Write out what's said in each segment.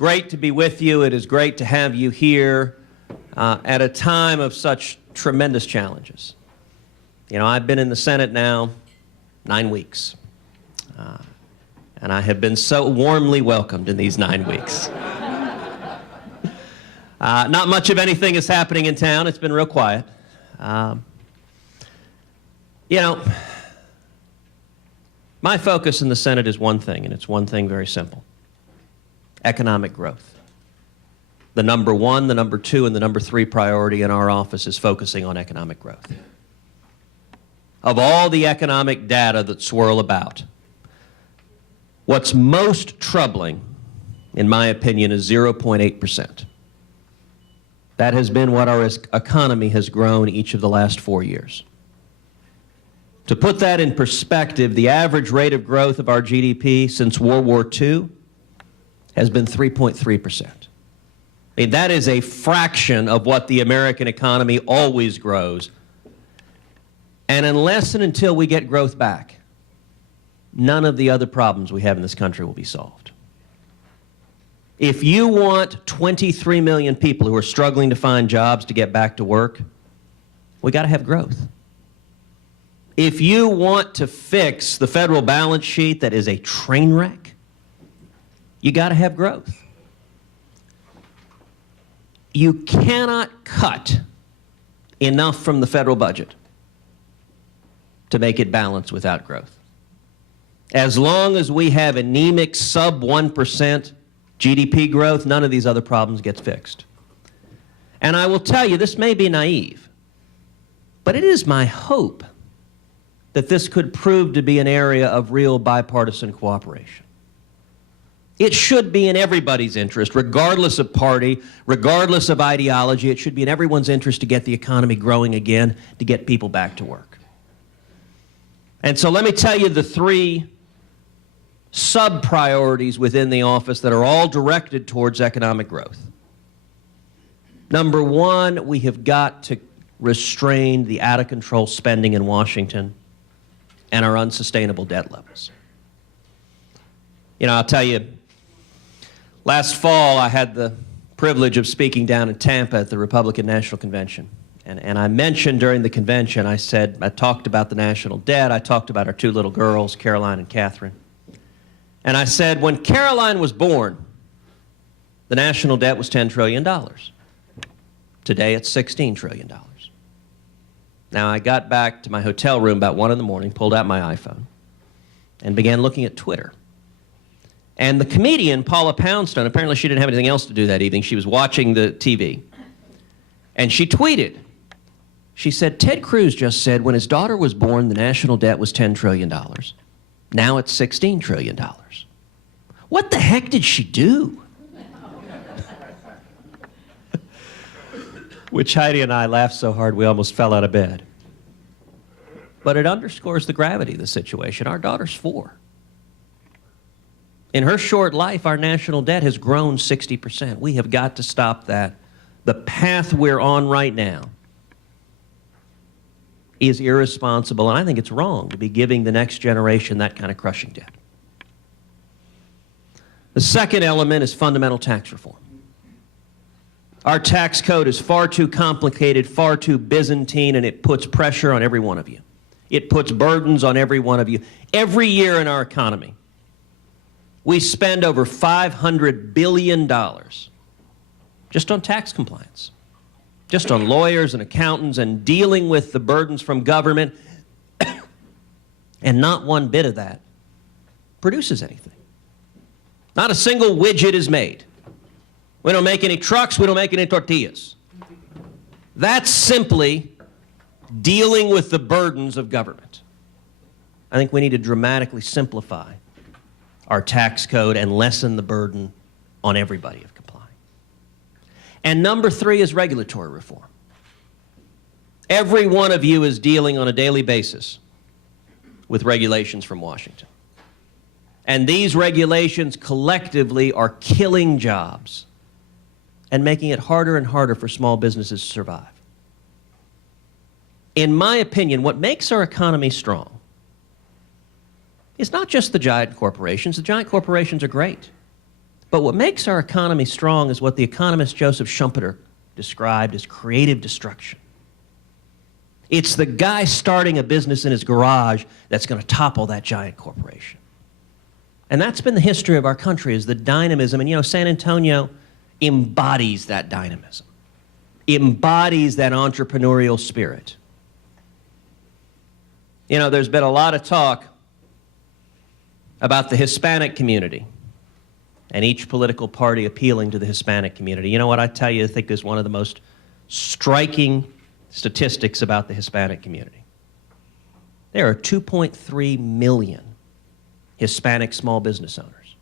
great to be with you. It is great to have you here at a time of such tremendous challenges. You know, I've been in the Senate now 9 weeks, and I have been so warmly welcomed in these 9 weeks. Not much of anything is happening in town. It's been real quiet. You know, my focus in the Senate is one thing, and it's one thing very simple: economic growth. The number one, the number two, and the number three priority in our office is focusing on economic growth. Of all the economic data that swirl about, what's most troubling, in my opinion, is 0.8%. That has been what our economy has grown each of the last 4 years. To put that in perspective, the average rate of growth of our GDP since World War II has been 3.3%. I mean, that is a fraction of what the American economy always grows. And unless and until we get growth back, none of the other problems we have in this country will be solved. If you want 23 million people who are struggling to find jobs to get back to work, we got to have growth. If you want to fix the federal balance sheet that is a train wreck, you got to have growth. You cannot cut enough from the federal budget to make it balanced without growth. As long as we have anemic sub 1% GDP growth, none of these other problems gets fixed. And I will tell you, this may be naive, but it is my hope that this could prove to be an area of real bipartisan cooperation. It should be in everybody's interest, regardless of party, regardless of ideology. It should be in everyone's interest to get the economy growing again, to get people back to work. And so let me tell you the three sub-priorities within the office that are all directed towards economic growth. Number one, we have got to restrain the out-of-control spending in Washington and our unsustainable debt levels. You know, I'll tell you, last fall I had the privilege of speaking down in Tampa at the Republican National Convention. And I mentioned during the convention, I talked about the national debt, I talked about our two little girls, Caroline and Catherine. And I said, when Caroline was born, the national debt was $10 trillion. Today it's $16 trillion. Now, I got back to my hotel room about 1 in the morning, pulled out my iPhone, and began looking at Twitter. And the comedian, Paula Poundstone, apparently she didn't have anything else to do that evening. She was watching the TV. And she tweeted. She said, Ted Cruz just said when his daughter was born, the national debt was $10 trillion. Now it's $16 trillion. What the heck did she do? Which Heidi and I laughed so hard we almost fell out of bed. But it underscores the gravity of the situation. Our daughter's 4. In her short life, our national debt has grown 60%. We have got to stop that. The path we're on right now is irresponsible, and I think it's wrong to be giving the next generation that kind of crushing debt. The second element is fundamental tax reform. Our tax code is far too complicated, far too Byzantine, and it puts pressure on every one of you. It puts burdens on every one of you. Every year in our economy, we spend over $500 billion just on tax compliance, just on lawyers and accountants and dealing with the burdens from government, and not one bit of that produces anything. Not a single widget is made. We don't make any trucks, we don't make any tortillas. That's simply dealing with the burdens of government. I think we need to dramatically simplify our tax code and lessen the burden on everybody of complying. And number 3 is regulatory reform. Every one of you is dealing on a daily basis with regulations from Washington. And these regulations collectively are killing jobs and making it harder and harder for small businesses to survive. In my opinion, what makes our economy strong is not just the giant corporations. The giant corporations are great. But what makes our economy strong is what the economist Joseph Schumpeter described as creative destruction. It's the guy starting a business in his garage that's going to topple that giant corporation. And that's been the history of our country, is the dynamism. And you know, San Antonio embodies that dynamism, embodies that entrepreneurial spirit. You know, there's been a lot of talk about the Hispanic community and each political party appealing to the Hispanic community. You know what I tell you, I think is one of the most striking statistics about the Hispanic community. There are 2.3 million Hispanic small business owners.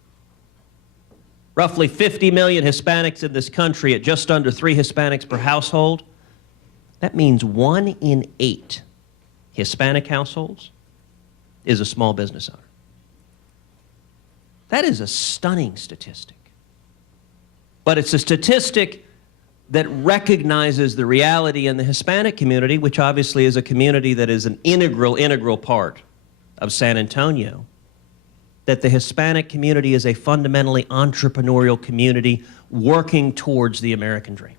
Roughly 50 million Hispanics in this country at just under 3 Hispanics per household. That means 1 in 8 Hispanic households is a small business owner. That is a stunning statistic. But it's a statistic that recognizes the reality in the Hispanic community, which obviously is a community that is an integral part of San Antonio, that the Hispanic community is a fundamentally entrepreneurial community working towards the American dream.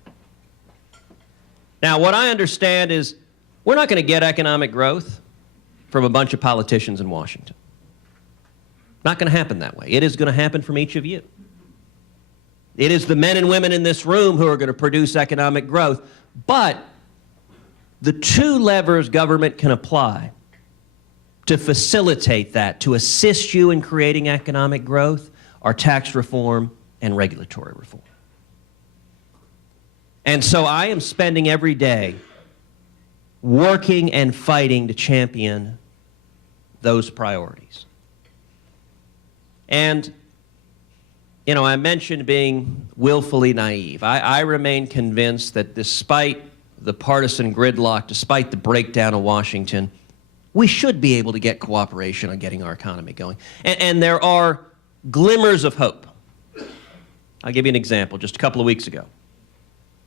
Now, what I understand is we're not going to get economic growth from a bunch of politicians in Washington. Not going to happen that way. It is going to happen from each of you. It is the men and women in this room who are going to produce economic growth. But the 2 levers government can apply to facilitate that, to assist you in creating economic growth, are tax reform and regulatory reform. And so I am spending every day working and fighting to champion those priorities. And, you know, I mentioned being willfully naive. I remain convinced that despite the partisan gridlock, despite the breakdown of Washington, we should be able to get cooperation on getting our economy going. And there are glimmers of hope. I'll give you an example. Just a couple of weeks ago,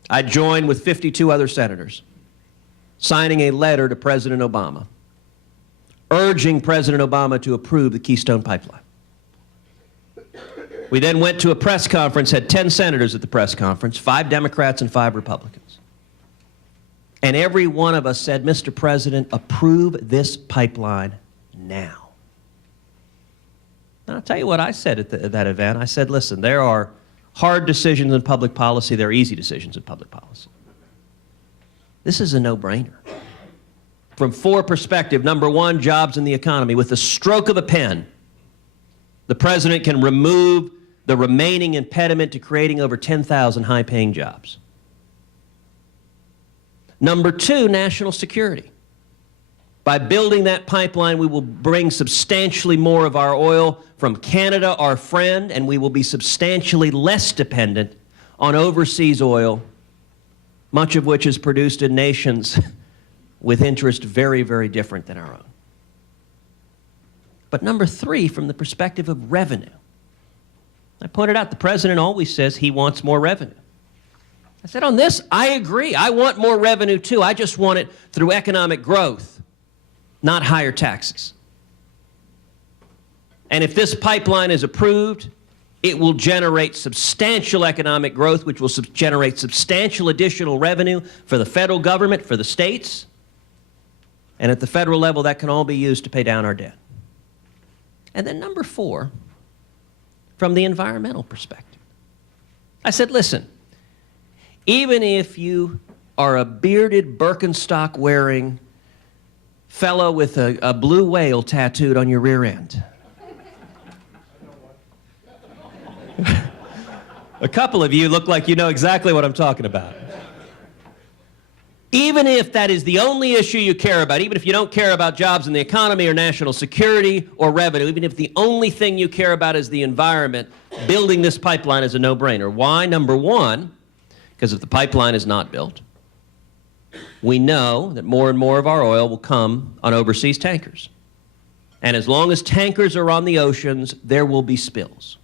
I joined with 52 other senators signing a letter to President Obama, urging President Obama to approve the Keystone Pipeline. We then went to a press conference, had 10 senators at the press conference, 5 Democrats and 5 Republicans. And every one of us said, Mr. President, approve this pipeline now. And I'll tell you what I said at that event. I said, listen, there are hard decisions in public policy. There are easy decisions in public policy. This is a no-brainer. From 4 perspectives, number 1, jobs in the economy. With the stroke of a pen, the president can remove the remaining impediment to creating over 10,000 high-paying jobs. Number 2, national security. By building that pipeline, we will bring substantially more of our oil from Canada, our friend, and we will be substantially less dependent on overseas oil, much of which is produced in nations with interests very, very different than our own. But number 3, from the perspective of revenue. I pointed out the president always says he wants more revenue. I said, on this, I agree. I want more revenue too. I just want it through economic growth, not higher taxes. And if this pipeline is approved, it will generate substantial economic growth, which will generate substantial additional revenue for the federal government, for the states. And at the federal level, that can all be used to pay down our debt. And then number 4, from the environmental perspective. I said, listen, even if you are a bearded Birkenstock-wearing fellow with a blue whale tattooed on your rear end. A couple of you look like you know exactly what I'm talking about. Even if that is the only issue you care about, even if you don't care about jobs in the economy or national security or revenue, even if the only thing you care about is the environment, building this pipeline is a no-brainer. Why? Number 1, because if the pipeline is not built, we know that more and more of our oil will come on overseas tankers. And as long as tankers are on the oceans, there will be spills.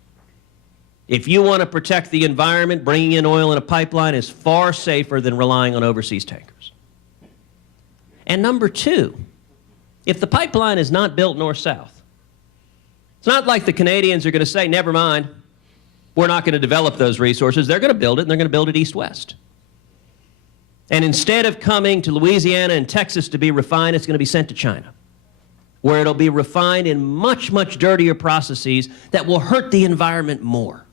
If you want to protect the environment, bringing in oil in a pipeline is far safer than relying on overseas tankers. And number 2, if the pipeline is not built north-south, it's not like the Canadians are going to say, never mind, We're not going to develop those resources. They're going to build it, and they're going to build it east-west. And instead of coming to Louisiana and Texas to be refined, it's going to be sent to China, where it'll be refined in much, much dirtier processes that will hurt the environment more.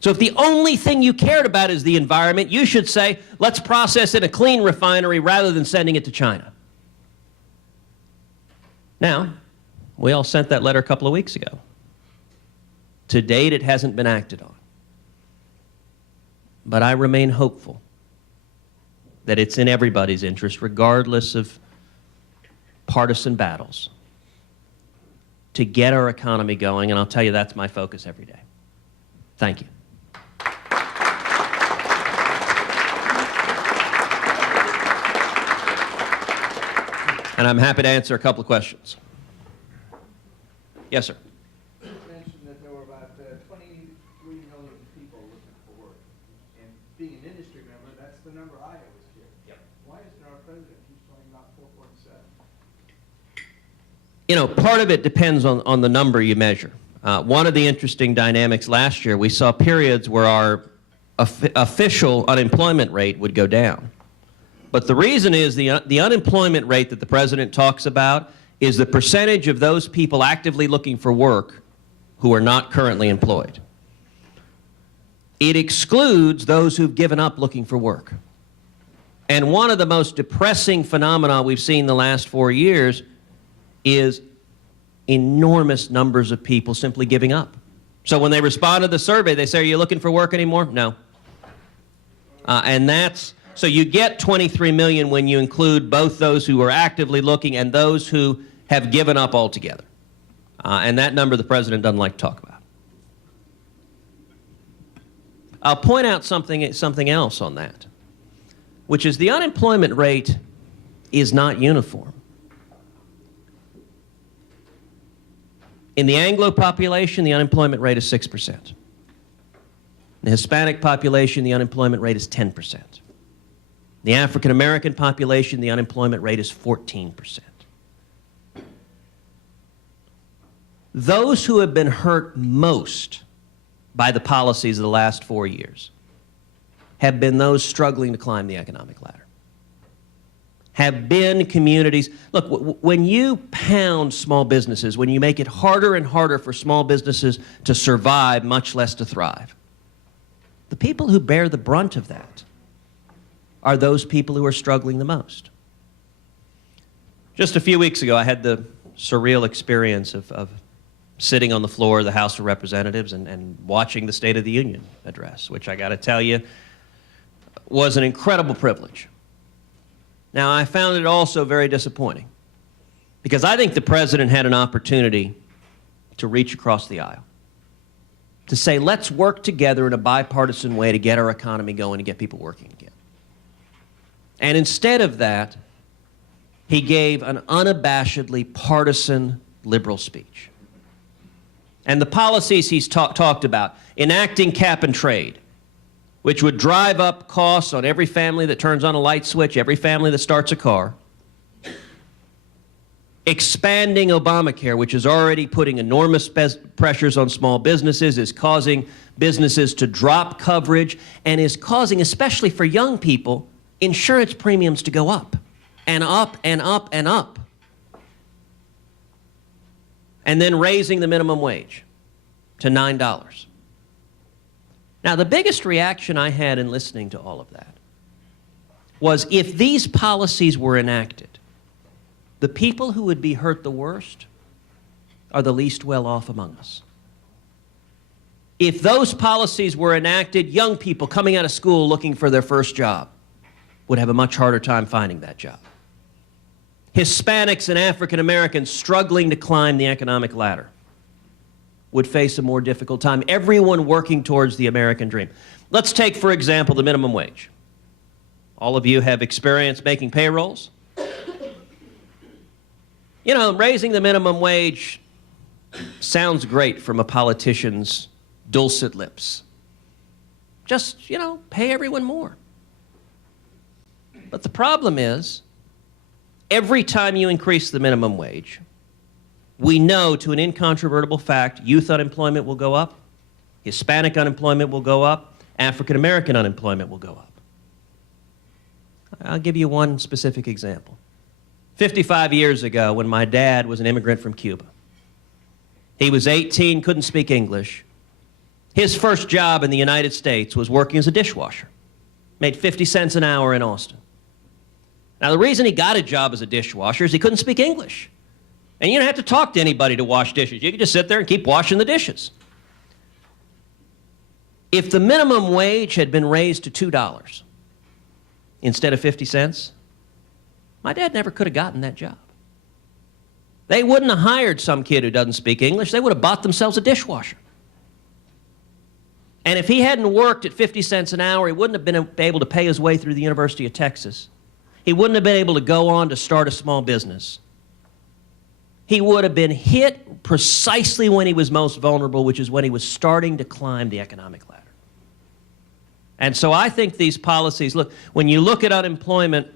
So if the only thing you cared about is the environment, you should say, let's process in a clean refinery rather than sending it to China. Now, we all sent that letter a couple of weeks ago. To date, it hasn't been acted on. But I remain hopeful that it's in everybody's interest, regardless of partisan battles, to get our economy going, and I'll tell you that's my focus every day. Thank you. And I'm happy to answer a couple of questions. Yes, sir. You mentioned that there were about 23 million people looking for work. And being an industry member, that's the number I always hear. Yep. Why isn't our president keep talking about 4.7? You know, part of it depends on the number you measure. One of the interesting dynamics last year, we saw periods where our official unemployment rate would go down. But the reason is the unemployment rate that the president talks about is the percentage of those people actively looking for work who are not currently employed. It excludes those who've given up looking for work. And one of the most depressing phenomena we've seen the last 4 years is enormous numbers of people simply giving up. So when they respond to the survey, they say, are you looking for work anymore? No. So you get 23 million when you include both those who are actively looking and those who have given up altogether. And that number the president doesn't like to talk about. I'll point out something else on that, which is the unemployment rate is not uniform. In the Anglo population, the unemployment rate is 6%. In the Hispanic population, the unemployment rate is 10%. The African American population, the unemployment rate is 14%. Those who have been hurt most by the policies of the last 4 years have been those struggling to climb the economic ladder. Have been communities. Look, when you pound small businesses, when you make it harder and harder for small businesses to survive, much less to thrive, the people who bear the brunt of that are those people who are struggling the most. Just a few weeks ago, I had the surreal experience of sitting on the floor of the House of Representatives and watching the State of the Union address, which I got to tell you was an incredible privilege. Now, I found it also very disappointing because I think the president had an opportunity to reach across the aisle, to say, let's work together in a bipartisan way to get our economy going and get people working again. And instead of that, he gave an unabashedly partisan liberal speech. And the policies he's talked about, enacting cap and trade, which would drive up costs on every family that turns on a light switch, every family that starts a car. Expanding Obamacare, which is already putting enormous pressures on small businesses, is causing businesses to drop coverage, and is causing, especially for young people, insurance premiums to go up and up and up and up. And then raising the minimum wage to $9. Now, the biggest reaction I had in listening to all of that was if these policies were enacted, the people who would be hurt the worst are the least well off among us. If those policies were enacted, young people coming out of school looking for their first job would have a much harder time finding that job. Hispanics and African Americans struggling to climb the economic ladder would face a more difficult time. Everyone working towards the American dream. Let's take, for example, the minimum wage. All of you have experience making payrolls. You know, raising the minimum wage sounds great from a politician's dulcet lips. Just, you know, pay everyone more. But the problem is, every time you increase the minimum wage, we know to an incontrovertible fact, youth unemployment will go up, Hispanic unemployment will go up. African American unemployment will go up. I'll give you one specific example. 55 years ago, when my dad was an immigrant from Cuba, he was 18, couldn't speak English. His first job in the United States was working as a dishwasher. Made 50 cents an hour in Austin. Now, the reason he got a job as a dishwasher is he couldn't speak English. And you don't have to talk to anybody to wash dishes. You can just sit there and keep washing the dishes. If the minimum wage had been raised to $2 instead of 50 cents, my dad never could have gotten that job. They wouldn't have hired some kid who doesn't speak English. They would have bought themselves a dishwasher. And if he hadn't worked at 50 cents an hour, he wouldn't have been able to pay his way through the University of Texas. He wouldn't have been able to go on to start a small business. He would have been hit precisely when he was most vulnerable, which is when he was starting to climb the economic ladder. And so I think these policies, look, when you look at unemployment,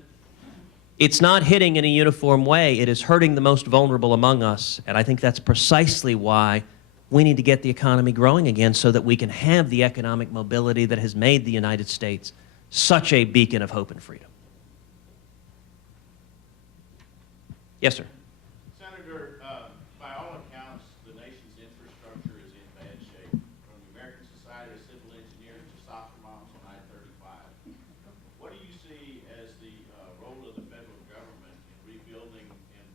it's not hitting in a uniform way. It is hurting the most vulnerable among us. And I think that's precisely why we need to get the economy growing again so that we can have the economic mobility that has made the United States such a beacon of hope and freedom. Yes, sir. Senator, by all accounts, the nation's infrastructure is in bad shape, from the American Society of Civil Engineers to soccer moms on I-35. What do you see as the role of the federal government in rebuilding and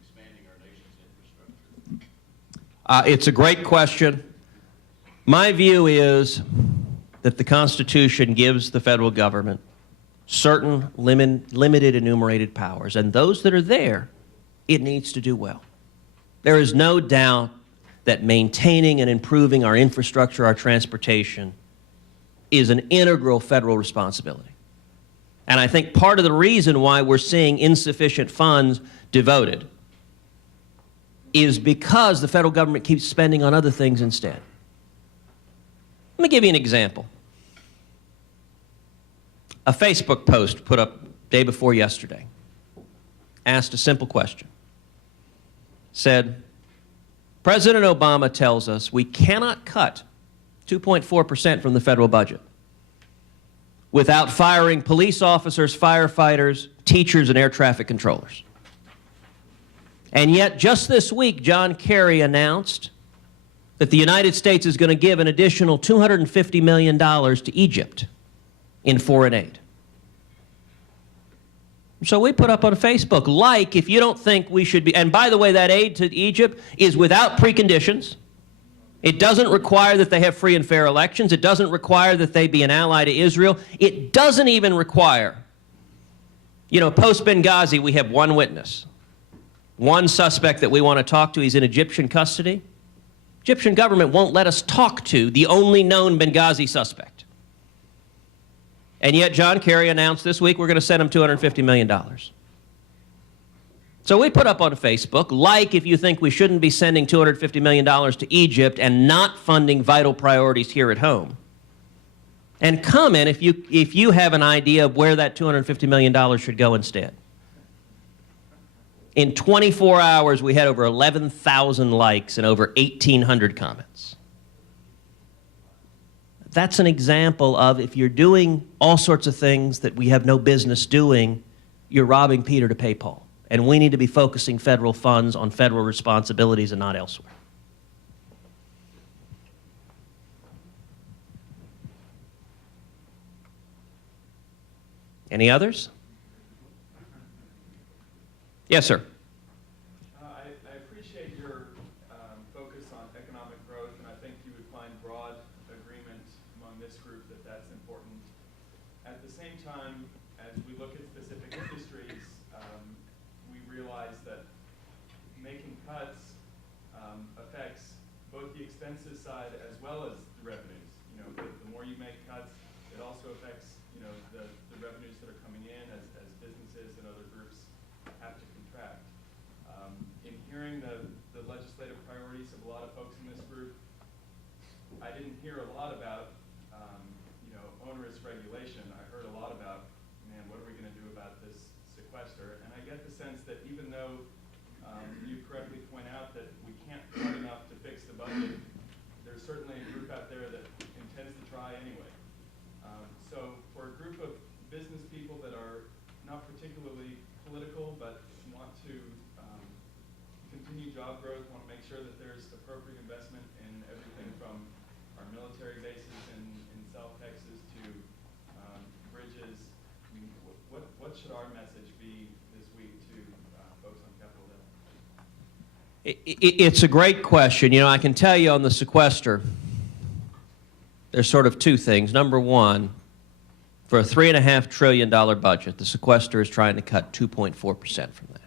expanding our nation's infrastructure? It's a great question. My view is that the Constitution gives the federal government certain limited enumerated powers, and those that are there, it needs to do well. There is no doubt that maintaining and improving our infrastructure, our transportation, is an integral federal responsibility. And I think part of the reason why we're seeing insufficient funds devoted is because the federal government keeps spending on other things instead. Let me give you an example. A Facebook post put up day before yesterday asked a simple question. Said, President Obama tells us we cannot cut 2.4% from the federal budget without firing police officers, firefighters, teachers, and air traffic controllers. And yet, just this week, John Kerry announced that the United States is going to give an additional $250 million to Egypt in foreign aid. So we put up on Facebook, like, if you don't think we should be, and by the way, that aid to Egypt is without preconditions. It doesn't require that they have free and fair elections. It doesn't require that they be an ally to Israel. It doesn't even require, post-Benghazi, we have one witness, one suspect that we want to talk to. He's in Egyptian custody. Egyptian government won't let us talk to the only known Benghazi suspect. And yet John Kerry announced this week we're going to send him $250 million. So we put up on Facebook, like, if you think we shouldn't be sending $250 million to Egypt and not funding vital priorities here at home. And comment if you have an idea of where that $250 million should go instead. In 24 hours, we had over 11,000 likes and over 1,800 comments. That's an example of, if you're doing all sorts of things that we have no business doing, you're robbing Peter to pay Paul. And we need to be focusing federal funds on federal responsibilities and not elsewhere. Any others? Yes, sir. I appreciate your focus on economic growth, and I think you would find broad agreement among this group that that's important. At the same time, as we look at specific industries, we realize that making cuts affects both the expenses side as well as the revenues. The more you make cuts, it also affects the revenues that are coming in as businesses and other groups have to contract. In hearing the legislative priorities of a lot of folks in this group, I didn't hear a lot about onerous regulation. I heard a lot about, man, what are we going to do about this sequester? And I get the sense that even though you correctly point out that we can't cut enough to fix the budget, there's there's certainly a group out there that intends to try anyway. So for a group of business people that are not particularly political but want to continue job growth, want to make sure that there's appropriate investment in everything from our military bases in South Texas to bridges. I mean, what should our message be this week to folks on Capitol Hill? It's a great question. You know, I can tell you on the sequester, there's sort of two things. Number one, for a $3.5 trillion budget, the sequester is trying to cut 2.4% from that.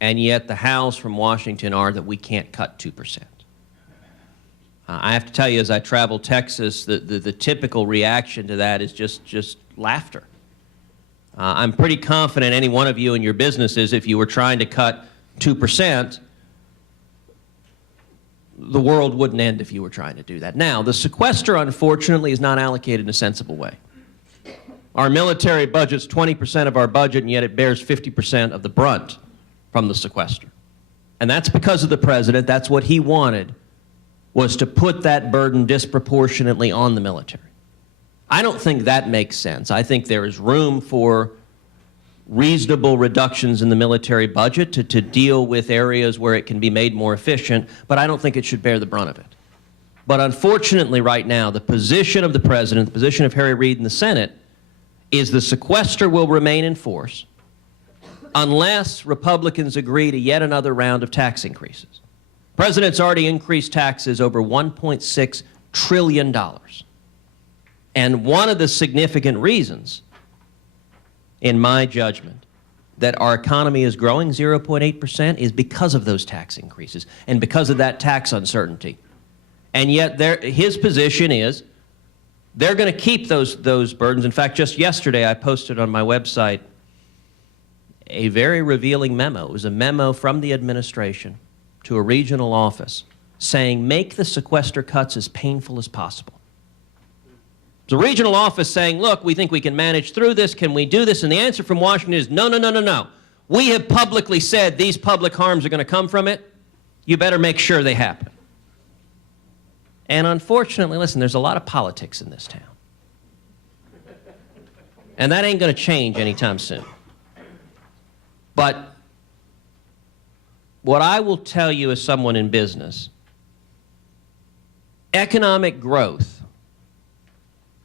And yet the howls from Washington are that we can't cut 2%. I have to tell you, as I travel Texas, the typical reaction to that is just laughter. I'm pretty confident any one of you in your businesses, if you were trying to cut 2%, the world wouldn't end if you were trying to do that. Now, the sequester, unfortunately, is not allocated in a sensible way. Our military budget's 20% of our budget, and yet it bears 50% of the brunt from the sequester. And that's because of the president. That's what he wanted, was to put that burden disproportionately on the military. I don't think that makes sense. I think there is room for reasonable reductions in the military budget to deal with areas where it can be made more efficient, but I don't think it should bear the brunt of it. But unfortunately right now, the position of the president, the position of Harry Reid in the Senate, is the sequester will remain in force unless Republicans agree to yet another round of tax increases. The president's already increased taxes over $1.6 trillion. And one of the significant reasons, in my judgment, that our economy is growing 0.8% is because of those tax increases and because of that tax uncertainty. And yet his position is they're going to keep those burdens. In fact, just yesterday I posted on my website a very revealing memo. It was a memo from the administration to a regional office saying, make the sequester cuts as painful as possible. The regional office saying, look, we think we can manage through this. Can we do this? And the answer from Washington is, no, no, no, no, no. We have publicly said these public harms are going to come from it. You better make sure they happen. And unfortunately, listen, there's a lot of politics in this town. And that ain't going to change anytime soon. But what I will tell you as someone in business, economic growth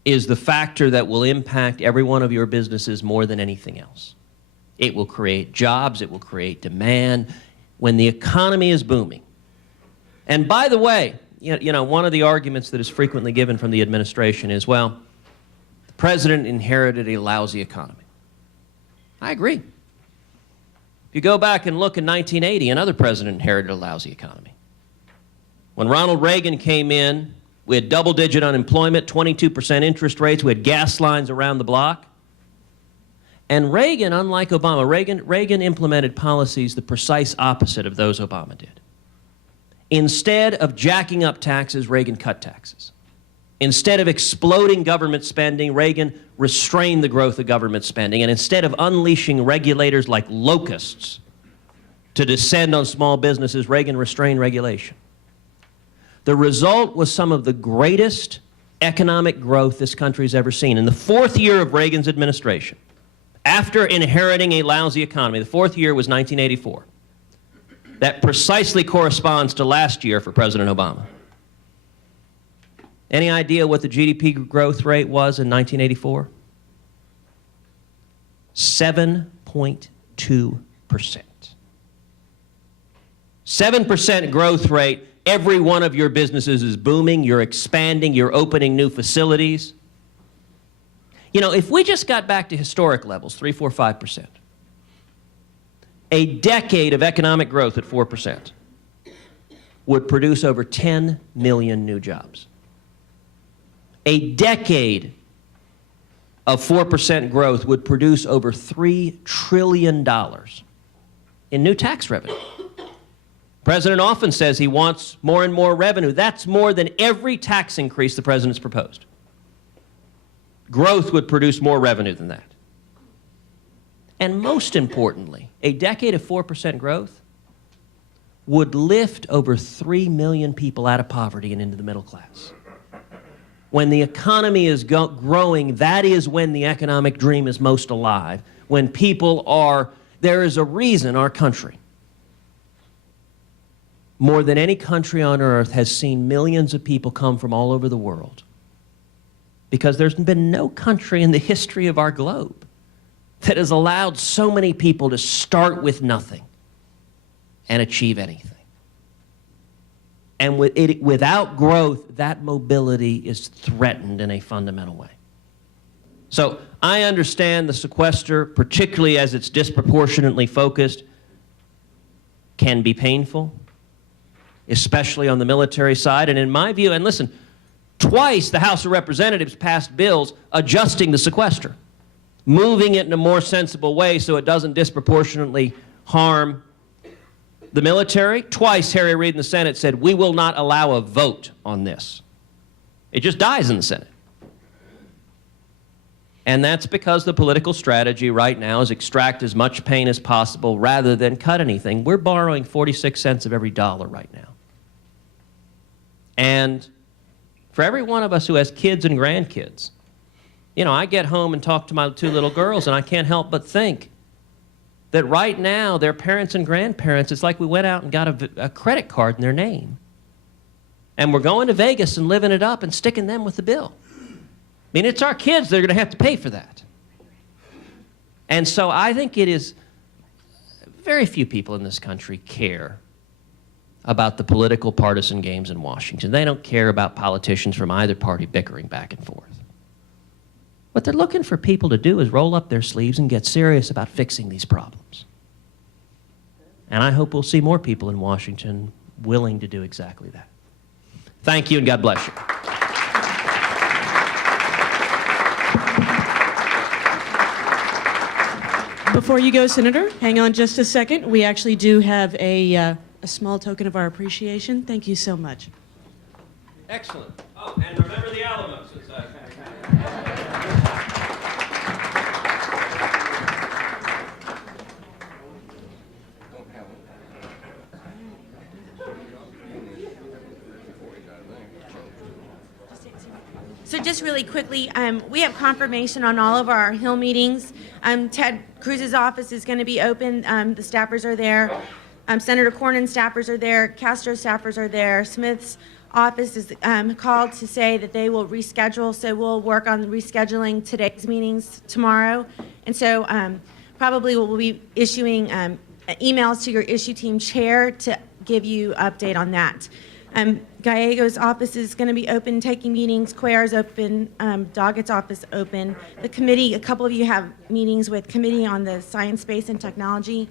is the factor that will impact every one of your businesses more than anything else. It will create jobs, it will create demand when the economy is booming. And by the way, you know, one of the arguments that is frequently given from the administration is, well, the president inherited a lousy economy. I agree. If you go back and look in 1980, another president inherited a lousy economy. When Ronald Reagan came in, we had double-digit unemployment, 22% interest rates, we had gas lines around the block. And Reagan, unlike Obama, Reagan implemented policies the precise opposite of those Obama did. Instead of jacking up taxes, Reagan cut taxes. Instead of exploding government spending, Reagan restrained the growth of government spending. And instead of unleashing regulators like locusts to descend on small businesses, Reagan restrained regulation. The result was some of the greatest economic growth this country's ever seen. In the fourth year of Reagan's administration, after inheriting a lousy economy, the fourth year was 1984. That precisely corresponds to last year for President Obama. Any idea what the GDP growth rate was in 1984? 7.2%. 7% growth rate. Every one of your businesses is booming, you're expanding, you're opening new facilities. You know, if we just got back to historic levels, 3, 4, 5%, a decade of economic growth at 4% would produce over 10 million new jobs. A decade of 4% growth would produce over $3 trillion in new tax revenue. The president often says he wants more and more revenue. That's more than every tax increase the president's proposed. Growth would produce more revenue than that. And most importantly, a decade of 4% growth would lift over 3 million people out of poverty and into the middle class. When the economy is growing, that is when the economic dream is most alive. When people are, there is a reason our country, more than any country on earth, has seen millions of people come from all over the world. Because there's been no country in the history of our globe that has allowed so many people to start with nothing and achieve anything. And without growth, that mobility is threatened in a fundamental way. So I understand the sequester, particularly as it's disproportionately focused, can be painful, especially on the military side. And in my view, and listen, twice the House of Representatives passed bills adjusting the sequester, moving it in a more sensible way so it doesn't disproportionately harm the military. Twice Harry Reid in the Senate said, we will not allow a vote on this. It just dies in the Senate. And that's because the political strategy right now is extract as much pain as possible rather than cut anything. We're borrowing 46 cents of every dollar right now. And for every one of us who has kids and grandkids, you know, I get home and talk to my 2 little girls, and I can't help but think that right now their parents and grandparents, it's like we went out and got a credit card in their name. And we're going to Vegas and living it up and sticking them with the bill. I mean, it's our kids that are going to have to pay for that. And so I think it is, very few people in this country care about the political partisan games in Washington. They don't care about politicians from either party bickering back and forth. What they're looking for people to do is roll up their sleeves and get serious about fixing these problems. And I hope we'll see more people in Washington willing to do exactly that. Thank you, and God bless you. Before you go, Senator, hang on just a second. We actually do have a small token of our appreciation. Thank you so much. Excellent. Oh, and remember the Alamos. So just really quickly, we have confirmation on all of our Hill meetings. Ted Cruz's office is going to be open. The staffers are there. Senator Cornyn's staffers are there. Castro's staffers are there. Smith's office is called to say that they will reschedule. So we'll work on rescheduling today's meetings tomorrow. And so probably we'll be issuing emails to your issue team chair to give you update on that. Gallego's office is going to be open, taking meetings. Cuellar's open. Doggett's office open. The committee, a couple of you have meetings with Committee on the Science, Space, and Technology.